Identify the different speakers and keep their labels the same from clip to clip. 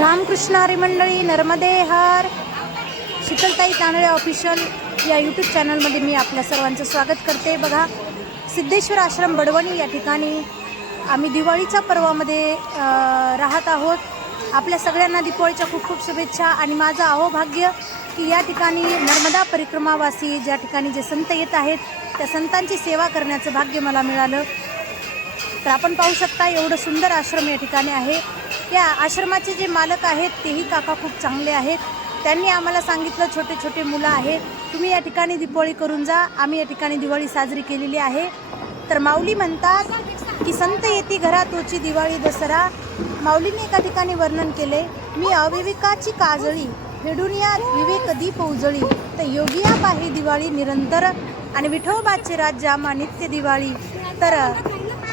Speaker 1: रामकृष्णारी मंडळी नर्मदे हार. शीतलताई तांदळे ऑफिशियल या यूट्यूब चॅनलमध्ये मी आपल्या सर्वांचं स्वागत करते. बघा सिद्धेश्वर आश्रम बडवणी या ठिकाणी आम्ही दिवाळीच्या पर्वामध्ये राहत आहोत. आपल्या सगळ्यांना दिवाळीच्या खूप खूप शुभेच्छा आणि माझं अहोभाग्य की या ठिकाणी नर्मदा परिक्रमावासी ज्या ठिकाणी जे संत येत आहेत त्या संतांची सेवा करण्याचं भाग्य मला मिळालं. तर आपण पाहू शकता एवढं सुंदर आश्रम या ठिकाणी आहे. या आश्रमाचे जे मालक आहेत तेही काका खूप चांगले आहेत. त्यांनी आम्हाला सांगितलं छोटे छोटे मुलं आहेत तुम्ही या ठिकाणी दिपोळी करून जा. आम्ही या ठिकाणी दिवाळी साजरी केलेली आहे. तर माऊली म्हणतात की संत येती घरा तोची दिवाळी दसरा. माऊलीने एका ठिकाणी वर्णन केले मी अविवेकाची काजळी फेडून या विवेक दीप उजळी तर योगिया पाही दिवाळी निरंतर आणि विठोबाचे राज्यामा नित्य दिवाळी. तर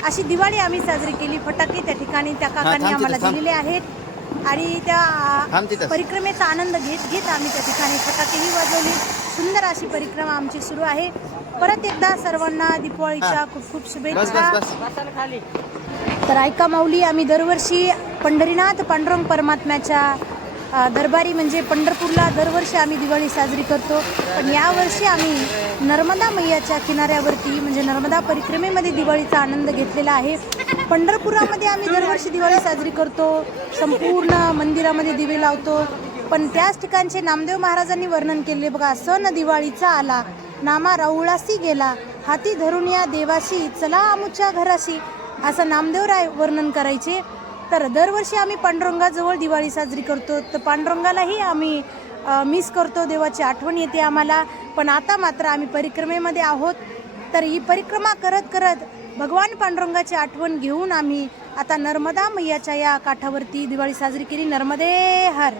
Speaker 1: अशी दिवाळी आम्ही साजरी केली. फटाके त्या ठिकाणी त्या काकांनी आम्हाला. दिलेले आहेत. आणि त्या. परिक्रमेचा आनंद घेत घेत आम्ही त्या ठिकाणी फटाकेही वाजवले. सुंदर अशी परिक्रमा आमची सुरू आहे. परत एकदा सर्वांना दीपावळीच्या. खूप खूप शुभेच्छा. तर ऐका माऊली आम्ही दरवर्षी पंढरीनाथ पांडुरंग परमात्म्याच्या दरबारी म्हणजे पंढरपूरला दरवर्षी आम्ही दिवाळी साजरी करतो. पण यावर्षी आम्ही नर्मदा मैयाच्या किनाऱ्यावरती म्हणजे नर्मदा परिक्रमेमध्ये दिवाळीचा आनंद घेतलेला आहे. पंढरपुरामध्ये आम्ही दरवर्षी दिवाळी साजरी करतो. संपूर्ण मंदिरामध्ये दिवे लावतो. पण त्याच ठिकाणचे नामदेव महाराजांनी वर्णन केले बघा सण दिवाळीचा आला. नामा राऊळासी गेला. हाती धरून या देवाशी चला आमुच्या घराशी असं नामदेवराय वर्णन करायचे. तर दरवर्षी आम्ही पांडुरंगाजवळ दिवाळी साजरी करतो. तर पांडुरंगालाही आम्ही मिस करतो. देवाची आठवण येते आम्हाला. पण आता मात्र आम्ही परिक्रमेमध्ये आहोत. तर ही परिक्रमा करत करत भगवान पांडुरंगाची आठवण घेऊन आम्ही आता नर्मदा मैयाच्या या काठावरती दिवाळी साजरी केली. नर्मदे हर.